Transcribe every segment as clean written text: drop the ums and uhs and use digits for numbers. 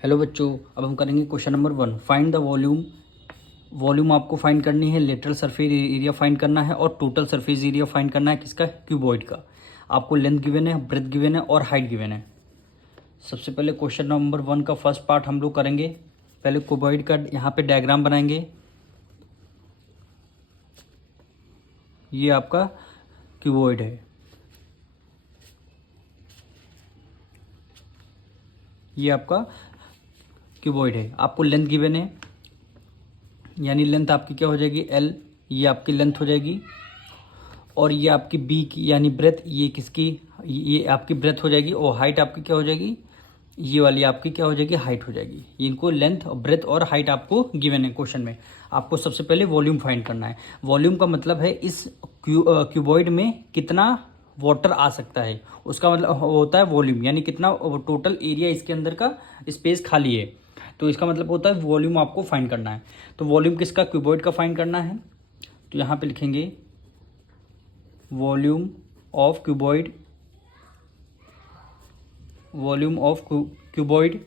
Hello बच्चों, अब हम करेंगे question number 1। Find the volume. Volume आपको फाइंड करनी है, लेटरल सरफेस एरिया फाइंड करना है और टोटल सरफेस एरिया फाइंड करना है किसका, क्यूबॉइड का। आपको लेंथ गिवन है, ब्रेथ गिवन है और हाइट गिवन है। सबसे पहले क्वेश्चन नंबर 1 का फर्स्ट पार्ट हम लोग करेंगे। पहले क्यूबॉइड का यहाँ पे डायग्राम बनाएंगे। ये आपका क्यूबॉइड है, ये आपका क्यूबॉइड है। आपको लेंथ गिवन है, यानी लेंथ आपकी क्या हो जाएगी, एल। ये आपकी लेंथ हो जाएगी और ये आपकी बी की यानी ब्रेथ, ये किसकी, ये आपकी ब्रेथ हो जाएगी। और हाइट आपकी क्या हो जाएगी, ये वाली आपकी क्या हो जाएगी, हाइट हो जाएगी। इनको लेंथ और ब्रेथ और हाइट आपको गिवन है क्वेश्चन में। आपको सबसे पहले वॉल्यूम फाइंड करना है। वॉल्यूम का मतलब है इस क्यूबॉइड में कितना वाटर आ सकता है, उसका मतलब होता है वॉल्यूम, यानी कितना टोटल एरिया इसके अंदर का स्पेस खाली है, तो इसका मतलब होता है वॉल्यूम आपको फाइंड करना है। तो वॉल्यूम किसका, क्यूबॉइड का फाइंड करना है। तो यहाँ पे लिखेंगे volume of cuboid, volume of cuboid.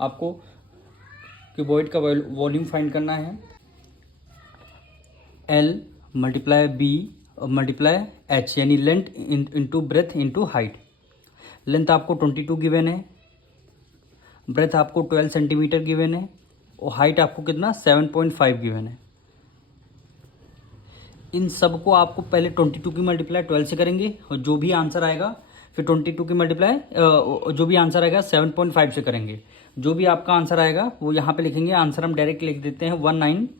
आपको क्यूबॉइड का वॉल्यूम फाइंड करना है, L multiply B multiply H, यानी length into breadth into height. Length आपको 22 गिवन है, ब्रेथ आपको 12 सेंटीमीटर गिवन है और हाइट आपको कितना 7.5 गिवन है। इन सब को आपको पहले 22 की मल्टीप्लाई 12 से करेंगे और जो भी आंसर आएगा, फिर 22 की मल्टीप्लाई जो भी आंसर आएगा 7.5 से करेंगे। जो भी आपका आंसर आएगा वो यहाँ पे लिखेंगे। आंसर हम डायरेक्ट लिख देते हैं 1980।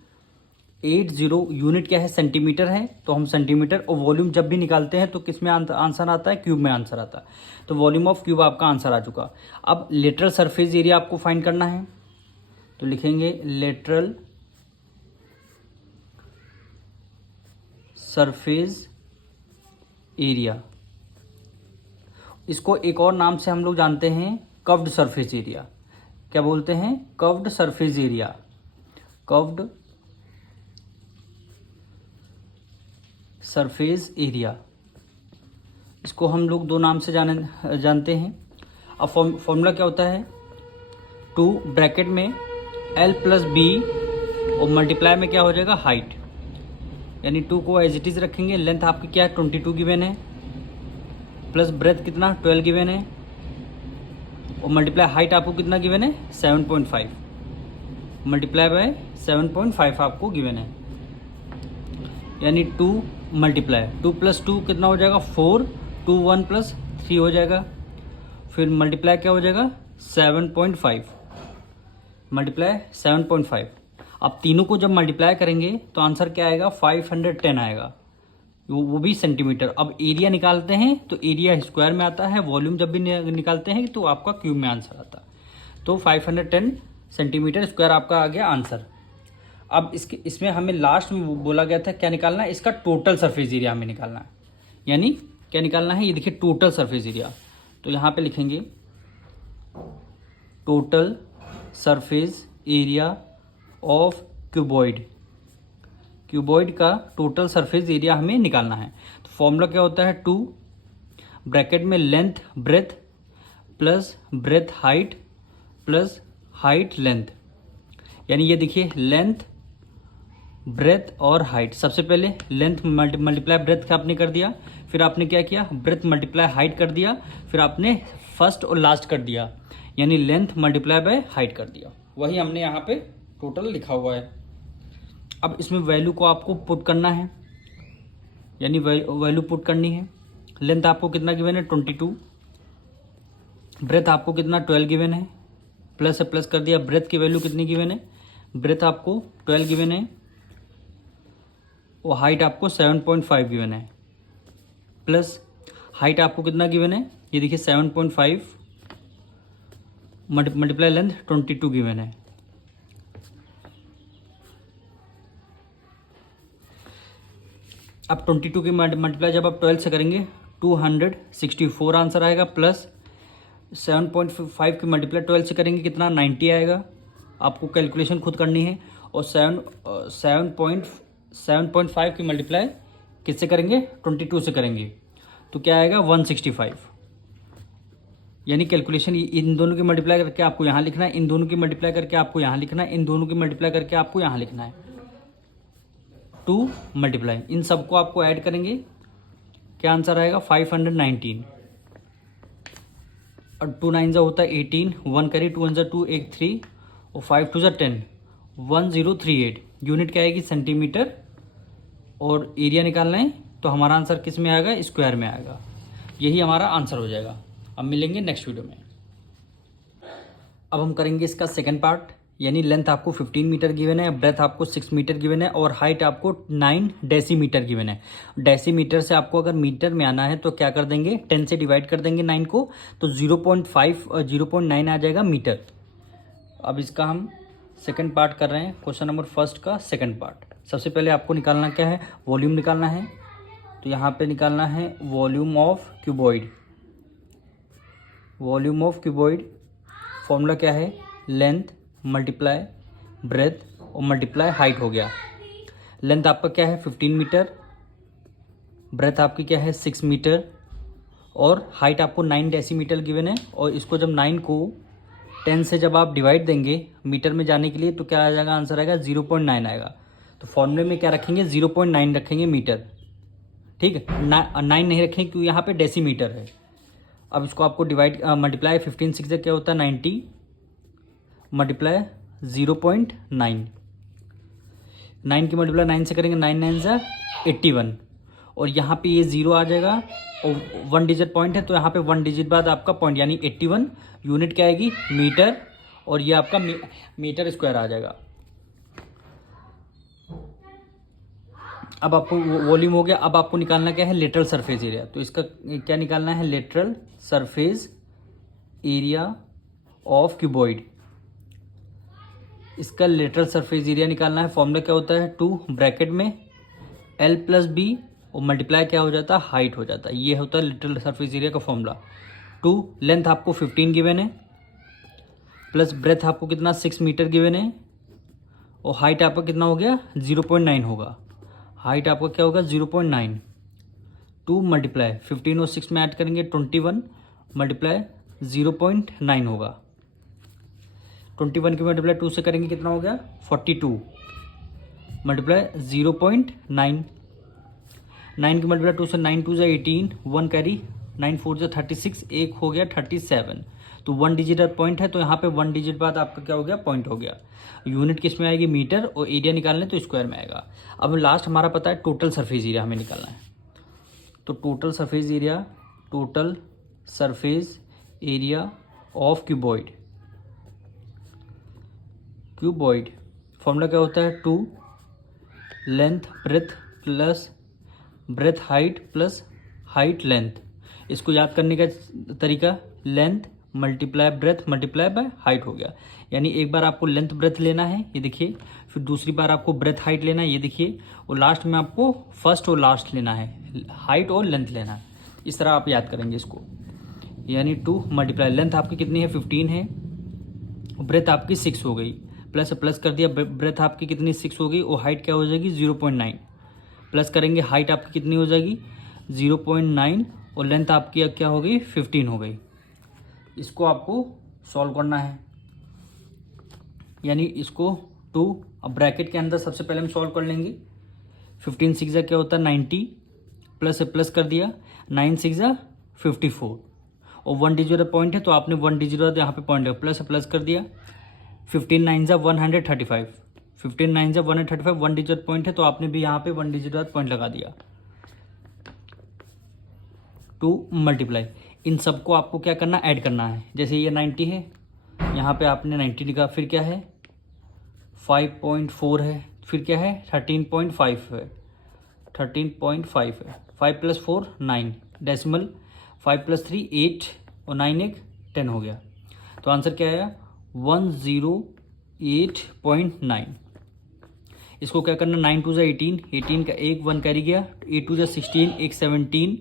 यूनिट क्या है, सेंटीमीटर है, तो हम सेंटीमीटर। और वॉल्यूम जब भी निकालते हैं तो किस में आंसर आता है, क्यूब में आंसर आता है। तो वॉल्यूम ऑफ क्यूब आपका आंसर आ चुका। अब लेटरल सरफेस एरिया आपको फाइंड करना है, तो लिखेंगे लेटरल सरफेस एरिया। इसको एक और नाम से हम लोग जानते हैं, कर्व्ड सरफेस एरिया। क्या बोलते हैं, curved surface area, curved surface area. इसको हम लोग दो नाम से जानते हैं। अब फॉर्मूला क्या होता है, 2 ब्रैकेट में एल प्लस बी और मल्टीप्लाई में क्या हो जाएगा, हाइट, यानी 2 को एज इट इज रखेंगे। लेंथ आपकी क्या है, 22 गिवन है, प्लस ब्रेथ कितना 12 गिवन है और मल्टीप्लाई हाइट आपको कितना गिवन है, 7.5 मल्टीप्लाई बाय 7.5 आपको गिवन है, यानी 2 मल्टीप्लाई 2 प्लस 2 कितना हो जाएगा 4, 2 1 प्लस 3 हो जाएगा, फिर मल्टीप्लाई क्या हो जाएगा 7.5 मल्टीप्लाई 7.5। अब तीनों को जब मल्टीप्लाई करेंगे तो आंसर क्या आएगा, 510 आएगा, वो भी सेंटीमीटर। अब एरिया निकालते हैं तो एरिया स्क्वायर में आता है, वॉल्यूम जब भी निकालते हैं तो आपका क्यूब में आंसर आता है। तो 510 सेंटीमीटर स्क्वायर आपका आ गया आंसर। अब इसमें हमें लास्ट में बोला गया था क्या निकालना है, इसका टोटल सरफेस एरिया हमें निकालना है। यानी क्या निकालना है, ये देखिए टोटल सरफेस एरिया। तो यहाँ पे लिखेंगे total surface area of cuboid. Cuboid का टोटल सरफेस एरिया हमें निकालना है। तो फॉर्मूला क्या होता है, 2 ब्रैकेट में length breadth plus breadth height plus height length, यानी ये देखिए लेंथ ब्रेथ और हाइट। सबसे पहले लेंथ मल्टीप्लाई ब्रेथ का आपने कर दिया, फिर आपने क्या किया, ब्रेथ मल्टीप्लाई हाइट कर दिया, फिर आपने फर्स्ट और लास्ट कर दिया, यानी लेंथ मल्टीप्लाई बाय हाइट कर दिया। वही हमने यहाँ पे टोटल लिखा हुआ है। अब इसमें वैल्यू को आपको पुट करना है, यानी वैल्यू पुट करनी है। लेंथ आपको कितना गिवन है 22, ब्रेथ आपको कितना 12 गिवन है, प्लस से प्लस कर दिया। ब्रेथ की वैल्यू कितनी गिवन है, ब्रेथ आपको 12 गिवन है और हाइट आपको 7.5 गिवन है, प्लस हाइट आपको कितना गिवन है, ये देखिए 7.5 मल्टीप्लाई लेंथ 22 गिवन है। अब 22 की मल्टीप्लाई जब आप 12 से करेंगे 264 आंसर आएगा, प्लस 7.5 की मल्टीप्लाई 12 से करेंगे कितना 90 आएगा। आपको कैलकुलेशन खुद करनी है। और 7.5 की मल्टीप्लाई किससे करेंगे, 22 से करेंगे, तो क्या आएगा 165। यानी कैलकुलेशन इन दोनों की मल्टीप्लाई करके आपको यहाँ लिखना है, इन दोनों की मल्टीप्लाई करके आपको यहाँ लिखना है, इन दोनों की मल्टीप्लाई करके आपको यहाँ लिखना है। 2 मल्टीप्लाई, इन सबको आपको ऐड करेंगे, क्या आंसर आएगा 519। और 2 9 जा होता है 18, 1 करी 2 1 जा 2 1 3 और 5 2 जा 10, 1038। यूनिट क्या आएगी सेंटीमीटर, और एरिया निकालना है तो हमारा आंसर किस में आएगा, स्क्वायर में आएगा। यही हमारा आंसर हो जाएगा। अब मिलेंगे नेक्स्ट वीडियो में। अब हम करेंगे इसका सेकंड पार्ट, यानी लेंथ आपको 15 मीटर गिवन है, ब्रेथ आपको 6 मीटर गिवन है और हाइट आपको 9 डेसीमीटर गिवन है। डेसीमीटर से आपको अगर मीटर में आना है तो क्या कर देंगे, 10 से डिवाइड कर देंगे 9 को, तो 0.9 आ जाएगा मीटर। अब इसका हम सेकंड पार्ट कर रहे हैं, क्वेश्चन नंबर फर्स्ट का सेकंड पार्ट। सबसे पहले आपको निकालना क्या है, वॉल्यूम निकालना है। तो यहाँ पे निकालना है volume of cuboid. Volume of cuboid formula क्या है, लेंथ मल्टीप्लाई ब्रेथ और मल्टीप्लाई हाइट हो गया। लेंथ आपका क्या है 15 मीटर, ब्रेथ आपकी क्या है 6 मीटर और हाइट आपको 9 डेसीमीटर गिवन है। और इसको जब 9 को 10 से जब आप डिवाइड देंगे मीटर में जाने के लिए तो क्या आ जाएगा, आंसर आएगा 0.9 आएगा। तो फॉर्मूले में क्या रखेंगे, 0.9 रखेंगे मीटर, ठीक है। 9 नहीं रखेंगे क्योंकि यहाँ पे डेसीमीटर है। अब इसको आपको डिवाइड मल्टीप्लाई 15 6 से क्या होता है 90 मल्टीप्लाई 0.9, 9 की मल्टीप्लाई 9 से करेंगे 9 9 जा 81 और यहाँ पे ये 0 आ जाएगा और 1 डिजिट पॉइंट है तो यहाँ पे 1 डिजिट बाद आपका पॉइंट यानी 81। यूनिट क्या आएगी मीटर और ये आपका मीटर स्क्वायर आ जाएगा। अब आपको वॉल्यूम हो गया। अब आपको निकालना क्या है, लेटरल सरफेस एरिया। तो इसका क्या निकालना है, lateral surface area of cuboid. इसका लेटरल सरफेस एरिया निकालना है। फॉर्मूला क्या होता है, 2 ब्रैकेट में L प्लस बी और मल्टीप्लाई क्या हो जाता है, हाइट हो जाता है। ये होता है लेटरल सरफेस एरिया का फॉर्मूला। 2 लेंथ आपको 15 गिवन है प्लस ब्रेथ आपको कितना 6 मीटर गिवन है और हाइट आपका कितना हो गया 0.9 होगा। हाइट आपका क्या होगा 0.9, 2 मल्टीप्लाई 15 और 6 में ऐड करेंगे 21 मल्टीप्लाई 0.9 होगा। 21 की मल्टीप्लाई 2 से करेंगे कितना हो गया 42 मल्टीप्लाई 0.9, 9 की मल्टीप्लाई 2 से 9 2 जा 18, 1 कैरी 9 4 जा 36, एक हो गया 37। तो 1 डिजिट पॉइंट है तो यहाँ पे 1 डिजिट बाद आपका क्या हो गया पॉइंट हो गया। यूनिट किस में आएगी मीटर और एरिया निकालने तो स्क्वायर में आएगा। अब लास्ट हमारा पता है टोटल सरफेस एरिया हमें निकालना है। तो total surface area of cuboid formula क्या होता है, 2 length breadth plus breadth height plus height length. इसको याद करने का तरीका, length multiply breath multiply by height हो गया। यानी एक बार आपको लेंथ ब्रेथ लेना है ये देखिए, फिर दूसरी बार आपको ब्रेथ हाइट लेना है ये देखिए, और लास्ट में आपको फर्स्ट और लास्ट लेना है, हाइट और लेंथ लेना है। इस तरह आप याद करेंगे इसको। यानी 2 मल्टीप्लाई लेंथ आपकी कितनी है 15 है, ब्रेथ आपकी 6 हो गई, प्लस कर दिया, ब्रेथ आपकी कितनी 6 हो गई और हाइट क्या हो जाएगी 0.9, प्लस करेंगे हाइट आपकी कितनी हो जाएगी 0.9 और लेंथ आपकी क्या हो गई 15 हो गई। इसको आपको सॉल्व करना है, यानी इसको 2 अब ब्रैकेट के अंदर सबसे पहले हम सॉल्व कर लेंगे। 15 6 क्या होता है 90, प्लस कर दिया 9 6 54 और 1 डिजिट पॉइंट है तो आपने 1 डिजिट यहाँ पे पॉइंट है, प्लस कर दिया 15 9 135, 15 9 135 1 डिजिट पॉइंट है तो आपने भी यहाँ पे 1 डिजिट पॉइंट लगा दिया। 2 मल्टीप्लाई, इन सबको आपको क्या करना ऐड करना है। जैसे ये 90 है यहाँ पे आपने 90 लिखा, फिर क्या है 5.4 है, फिर क्या है 13.5 है, 13.5 है, 5 + 4 9 डेसिमल, 5 + 3 8 और 9 1 10 हो गया। तो आंसर क्या आया 108.9। इसको क्या करना 9 2 18, 18 का 1 1 कैरी गया, 8 2 16, 1 17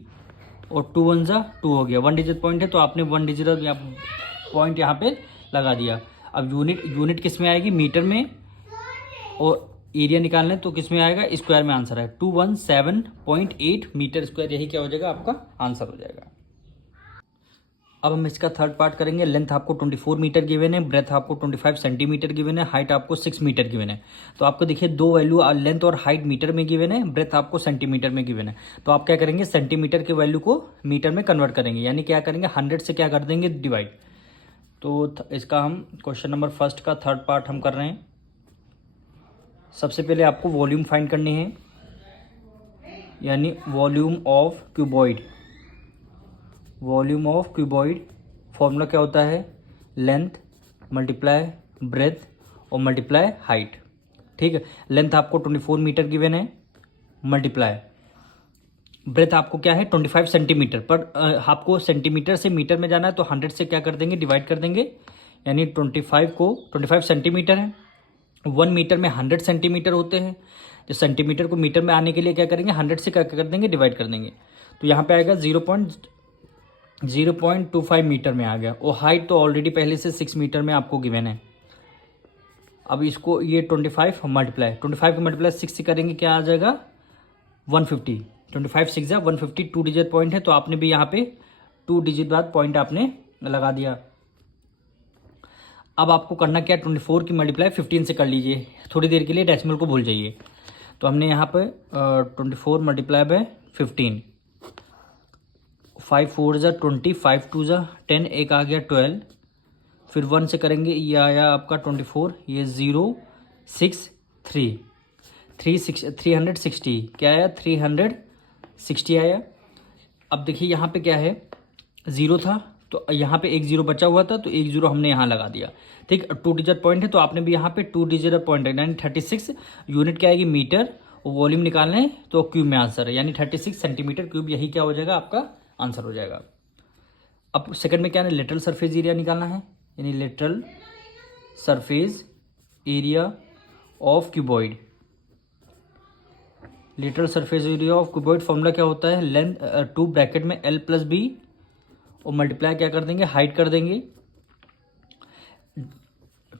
और 2 1 2 हो गया। 1 डिजिट पॉइंट है तो आपने 1 डिजिट पॉइंट यहाँ पे लगा दिया। अब यूनिट किस में आएगी मीटर में और एरिया निकालने तो किस में आएगा स्क्वायर में। आंसर है 217.8 मीटर स्क्वायर, यही क्या हो जाएगा आपका आंसर हो जाएगा। अब हम इसका थर्ड पार्ट करेंगे। लेंथ आपको 24 मीटर गिवन है, ब्रेथ आपको 25 सेंटीमीटर गिवन है, हाइट आपको 6 मीटर गिवन है। तो आपको देखिए दो वैल्यू लेंथ और हाइट मीटर में गिवन है, ब्रेथ आपको सेंटीमीटर में गिवन है। तो आप क्या करेंगे, सेंटीमीटर के वैल्यू को मीटर में कन्वर्ट करेंगे, यानी क्या करेंगे 100 से क्या कर देंगे डिवाइड। तो इसका हम क्वेश्चन नंबर फर्स्ट का थर्ड पार्ट हम कर रहे हैं। सबसे पहले आपको वॉल्यूम फाइंड करनी है, यानी volume of cuboid. Volume of cuboid formula क्या होता है, लेंथ मल्टीप्लाई ब्रेथ और मल्टीप्लाई हाइट। ठीक है, लेंथ आपको 24 मीटर गिवन है, मल्टीप्लाई ब्रेथ आपको क्या है 25 सेंटीमीटर, पर आपको सेंटीमीटर से मीटर में जाना है तो 100 से क्या कर देंगे डिवाइड कर देंगे, यानी 25 सेंटीमीटर है। 1 मीटर में 100 सेंटीमीटर होते हैं, तो सेंटीमीटर को मीटर में आने के लिए क्या करेंगे 100 से क्या कर देंगे डिवाइड कर देंगे। तो यहाँ पे आएगा 0.25 मीटर में आ गया, और हाइट तो ऑलरेडी पहले से 6 मीटर में आपको गिवन है। अब इसको ये 25 मल्टीप्लाई 25 को मल्टीप्लाई 6 से करेंगे क्या आ जाएगा 150। 25 6 150 2 डिजिट पॉइंट है, तो आपने भी यहाँ पे 2 डिजिट बाद पॉइंट आपने लगा दिया। अब आपको करना क्या 24 की मल्टीप्लाई 15 से कर लीजिए, थोड़ी देर के लिए डेसिमल को भूल जाइए। तो हमने यहाँ पे 24 मल्टीप्लाई बाय 15, 5 4 ज़ा 20, 5 2 ज़ा 10, एक आ गया 12, फिर 1 से करेंगे ये आया आपका 24, ये 0 6 3 360 क्या आया 360 आया। अब देखिए यहाँ पे क्या है 0 था, तो यहाँ पे एक 0 बचा हुआ था, तो एक 0 हमने यहाँ लगा दिया। ठीक, 2 डिजिट पॉइंट है, तो आपने भी यहाँ पे 2 डिजिट पॉइंट है, यानी 36 यूनिट क्या आएगी मीटर, और वॉल्यूम निकालना है तो क्यूब में आंसर है, यानी 36 सेंटीमीटर क्यूब, यही क्या हो जाएगा आपका आंसर हो जाएगा। अब सेकंड में क्या है लेटरल सरफेस एरिया निकालना है, यानी lateral surface area of cuboid. Lateral surface area of cuboid formula क्या होता है, लेंथ 2 ब्रैकेट में L प्लस बी और मल्टीप्लाई क्या कर देंगे हाइट कर देंगे।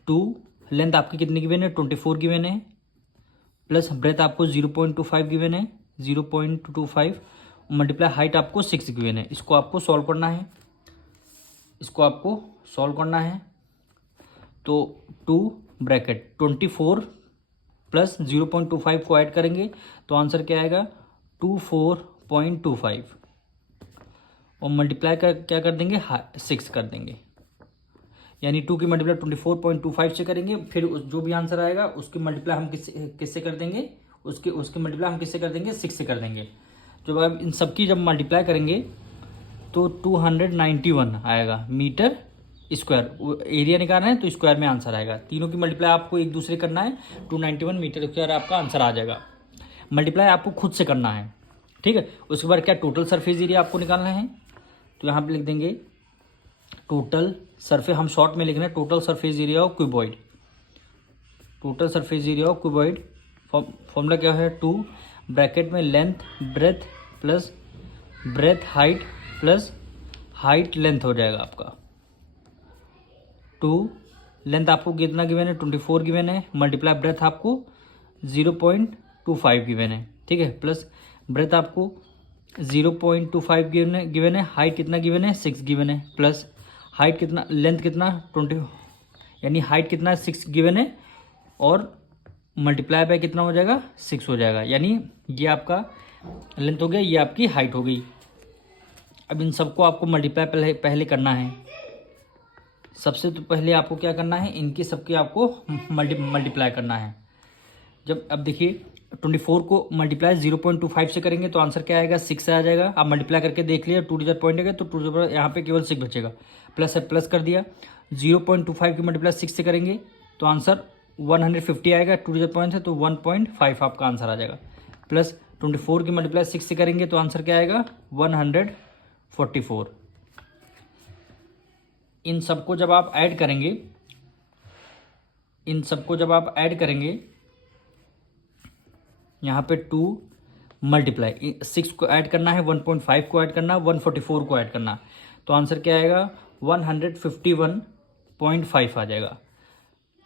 2 लेंथ आपकी कितनी गिवन है 24 गिवन है, प्लस ब्रेथ आपको 0.25 गिवन है 0.25, मल्टीप्लाई हाइट आपको 6 गिवन है। इसको आपको सॉल्व करना है, इसको आपको सॉल्व करना है। तो 2 ब्रैकेट 24 प्लस 0.25 को ऐड करेंगे तो आंसर क्या आएगा 24.25, और मल्टीप्लाई कर क्या कर देंगे 6 कर देंगे, यानी 2 की मल्टीप्लाई 24.25 से करेंगे, फिर जो भी आंसर आएगा उसकी मल्टीप्लाई हम किससे कर देंगे, उसके मल्टीप्लाई हम किससे कर देंगे 6 से कर देंगे। जब आप इन सबकी जब मल्टीप्लाई करेंगे तो 291 आएगा मीटर स्क्वायर। एरिया निकालना है तो स्क्वायर में आंसर आएगा, तीनों की मल्टीप्लाई आपको एक दूसरे करना है, 291 मीटर स्क्वायर आपका आंसर आ जाएगा। मल्टीप्लाई आपको खुद से करना है, ठीक है। उसके बाद क्या टोटल सरफेस एरिया आपको निकालना है, तो यहाँ पे लिख देंगे टोटल सरफेस, हम शॉर्ट में लिख रहे हैं total surface area of cuboid. Total surface area of cuboid formula क्या है 2 ब्रैकेट में length breadth plus breadth height plus height length हो जाएगा आपका। 2 लेंथ आपको कितना गिवन है 24 गिवन है, मल्टीप्लाई ब्रेथ आपको 0.25 गिवन है, ठीक है, प्लस ब्रेथ आपको 0.25 गिवन है, हाइट कितना गिवन है 6 गिवन है, प्लस हाइट कितना लेंथ कितना 20, यानी हाइट कितना 6 गिवन है, और मल्टीप्लाई बाय कितना हो जाएगा 6 हो जाएगा, यानी ये आपका लेंथ हो गया, ये आपकी हाइट हो गई। अब इन सबको आपको मल्टीप्लाई पहले करना है। सबसे तो पहले आपको क्या करना है इनकी सबकी आपको मल्टीप्लाई करना है। जब अब देखिए 24 को मल्टीप्लाई 0.25 से करेंगे तो आंसर क्या आएगा 6 से आ जाएगा। आप मल्टीप्लाई करके देख लिया 2 डिजिट पॉइंट है तो 2 डिजिट यहाँ पे केवल 6 बचेगा, प्लस है प्लस कर दिया। 0.25 की मल्टीप्लाई 6 से करेंगे तो आंसर 150 आएगा, 2 डिजिट पॉइंट है तो 1.5 आपका आंसर आ जाएगा, प्लस 24 की मल्टीप्लाई 6 से करेंगे तो आंसर क्या आएगा 144। इन सबको जब आप ऐड करेंगे, इन सबको जब आप ऐड करेंगे यहाँ पे 2 मल्टीप्लाई 6 को ऐड करना है, 1.5 को ऐड करना है, 144 को ऐड करना, तो आंसर क्या आएगा 151.5 आ जाएगा।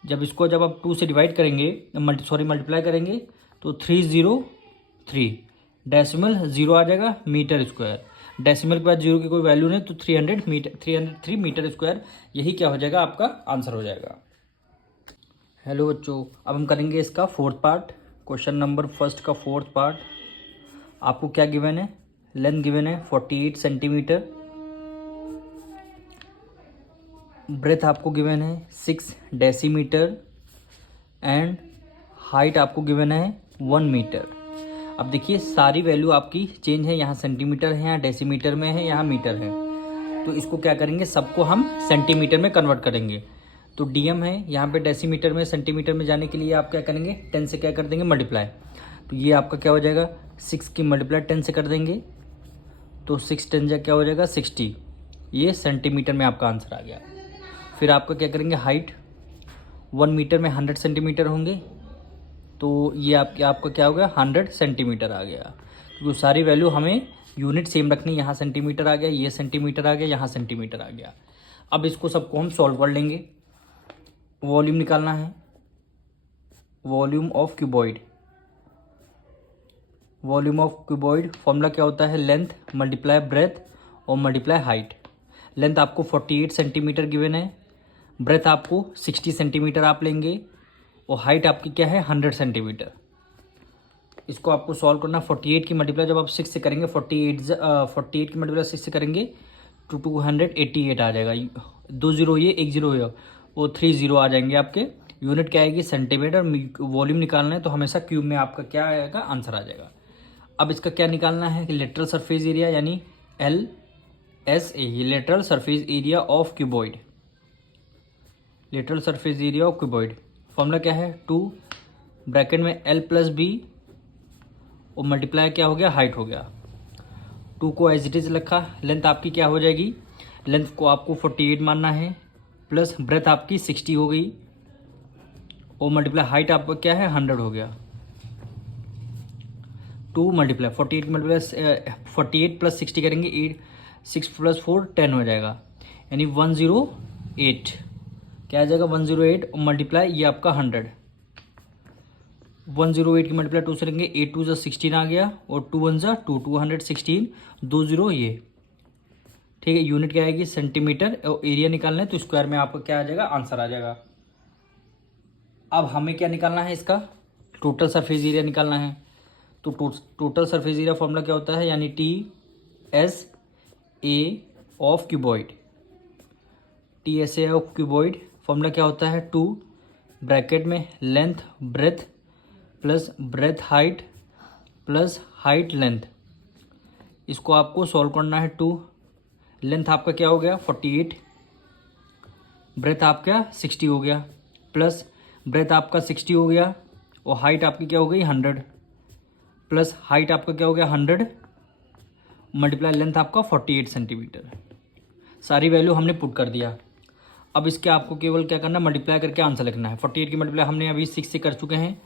जब इसको जब आप 2 से डिवाइड करेंगे मल्टीप्लाई करेंगे तो 303 डेसिमल 0 आ जाएगा मीटर स्क्वायर। डेसिमल के बाद 0 की कोई वैल्यू नहीं, तो 303 मीटर स्क्वायर, यही क्या हो जाएगा, आपका आंसर हो जाएगा। हेलो बच्चों, अब हम करेंगे इसका fourth part, question number first का फोर्थ पार्ट। आपको क्या गिवन है, लेंथ गिवन है 48 सेंटीमीटर, ब्रेथ आपको गिवन है 6 डेसीमीटर एंड हाइट आपको गिवन है 1 मीटर। अब देखिए सारी वैल्यू आपकी चेंज है, यहाँ सेंटीमीटर है, यहाँ डेसीमीटर में है, यहाँ मीटर है, तो इसको क्या करेंगे, सबको हम सेंटीमीटर में कन्वर्ट करेंगे। तो डीएम है, यहाँ पे डेसीमीटर में सेंटीमीटर में जाने के लिए आप क्या करेंगे, 10 से क्या कर देंगे, मल्टीप्लाई। तो ये आपका क्या हो जाएगा, 6 की मल्टीप्लाई 10 से कर देंगे, तो 6 10 जा क्या हो जाएगा 60, ये सेंटीमीटर में आपका आंसर आ गया। फिर आपका क्या करेंगे, हाइट 1 मीटर में 100 सेंटीमीटर होंगे, तो ये आपका क्या हो गया, 100 सेंटीमीटर आ गया। क्योंकि सारी वैल्यू हमें यूनिट सेम रखनी, यहाँ सेंटीमीटर आ गया, ये सेंटीमीटर आ गया, यहाँ सेंटीमीटर आ गया। अब इसको सबको हम सॉल्व कर लेंगे। वॉल्यूम निकालना है, volume of cuboid. Volume of cuboid formula क्या होता है, लेंथ मल्टीप्लाई ब्रेथ और मल्टीप्लाई हाइट। लेंथ आपको 48 सेंटीमीटर गिवन है, ब्रेथ आपको 60 सेंटीमीटर आप लेंगे, और हाइट आपकी क्या है 100 सेंटीमीटर। इसको आपको सॉल्व करना, 48 की मल्टीप्लाई जब आप 6 से करेंगे, 48 की मल्टीप्लाई 6 से करेंगे तो 288 आ जाएगा। 2 जीरो ये 1 जीरो ये, वो 3 जीरो आ जाएंगे आपके। यूनिट क्या आएगी, सेंटीमीटर। वॉल्यूम निकालना है तो हमेशा क्यूब में आपका क्या आएगा, आंसर आ जाएगा। अब इसका क्या निकालना है कि लेटरल सरफेस एरिया यानी LSA, ये lateral surface area of cuboid. Lateral surface area of cuboid formula क्या है, 2 ब्रैकेट में L प्लस B और मल्टीप्लाई क्या हो गया, हाइट हो गया। 2 को एज इट इज रखा, लेंथ आपकी क्या हो जाएगी, लेंथ को आपको 48 मानना है, प्लस ब्रेथ आपकी 60 हो गई, और मल्टीप्लाई हाइट आपका क्या है 100 हो गया। 2 मल्टीप्लाई 48 मल्टीप्लाई 48 प्लस 60 करेंगे, 6 प्लस 4 10 हो जाएगा, यानी 108 क्या आ जाएगा, 108 और मल्टीप्लाई ये आपका 100। 108 की मल्टीप्लाई 2 से करेंगे, 8 2 16 आ गया, और 2 1 2 216, 2 जीरो ये, ठीक है। यूनिट क्या आएगी, सेंटीमीटर, और एरिया निकालना है तो स्क्वायर में आपका क्या आ जाएगा, आंसर आ जाएगा। अब हमें क्या निकालना है, इसका टोटल सरफेस एरिया निकालना है। तो टोटल सरफेस एरिया फॉर्मूला क्या होता है, यानी TSA of cuboid. TSA of cuboid formula क्या होता है, 2 ब्रैकेट में length breadth plus breadth height plus height length. इसको आपको सॉल्व करना है। 2 लेंथ आपका क्या हो गया 48, ब्रेथ आपका 60 हो गया, प्लस ब्रेथ आपका 60 हो गया, और हाइट आपकी क्या हो गई 100, प्लस हाइट आपका क्या हो गया 100 मल्टीप्लाई लेंथ आपका 48 सेंटीमीटर। सारी वैल्यू हमने पुट कर दिया। अब इसके आपको केवल क्या करना है, मल्टीप्लाई करके आंसर लिखना है। 48 की मल्टीप्लाई हमने अभी 6 से कर चुके हैं।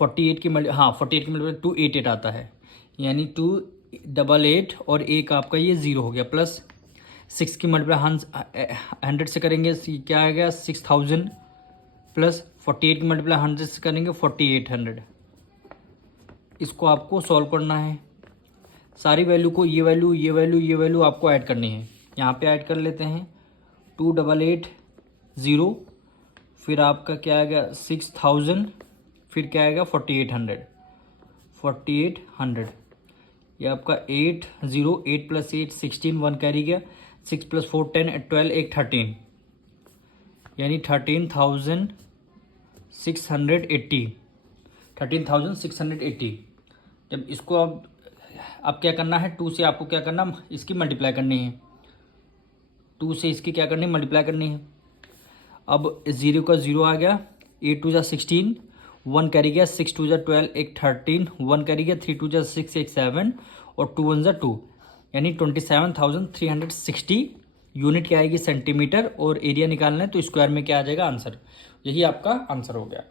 48 की मल्टीप्लाई 288 आता है, यानी 288 और एक आपका ये 0 हो गया, प्लस 6 की मल्टीप्लाई 100 से करेंगे, क्या आ गया 6000, प्लस 48 की मल्टीप्लाई 100 से करेंगे 4800। इसको आपको सॉल्व करना है। सारी वैल्यू को ये वैल्यू आपको ऐड करनी है। यहाँ पे ऐड कर लेते हैं, 2880, फिर आपका क्या आएगा 6000, फिर क्या आएगा 4800। ये आपका 8 प्लस 8 16, 1 कैरी गया, 6 प्लस 4 10, 12 एक 13, यानी 13,680। जब इसको अब क्या करना है, 2 से आपको क्या करना, इसकी मल्टीप्लाई करनी है। 2 से इसकी क्या करनी है, मल्टीप्लाई करनी है। अब 0 का 0 आ गया, 8 2 16, 1 कैरी गया, 6 2 12 एक 13, 1 कैरी गया, 3 2 6 एक 7, और 2 1 2, यानी 27,360। यूनिट क्या आएगी सेंटीमीटर, और एरिया निकालना है तो स्क्वायर में क्या आ जाएगा आंसर। यही आपका आंसर हो गया।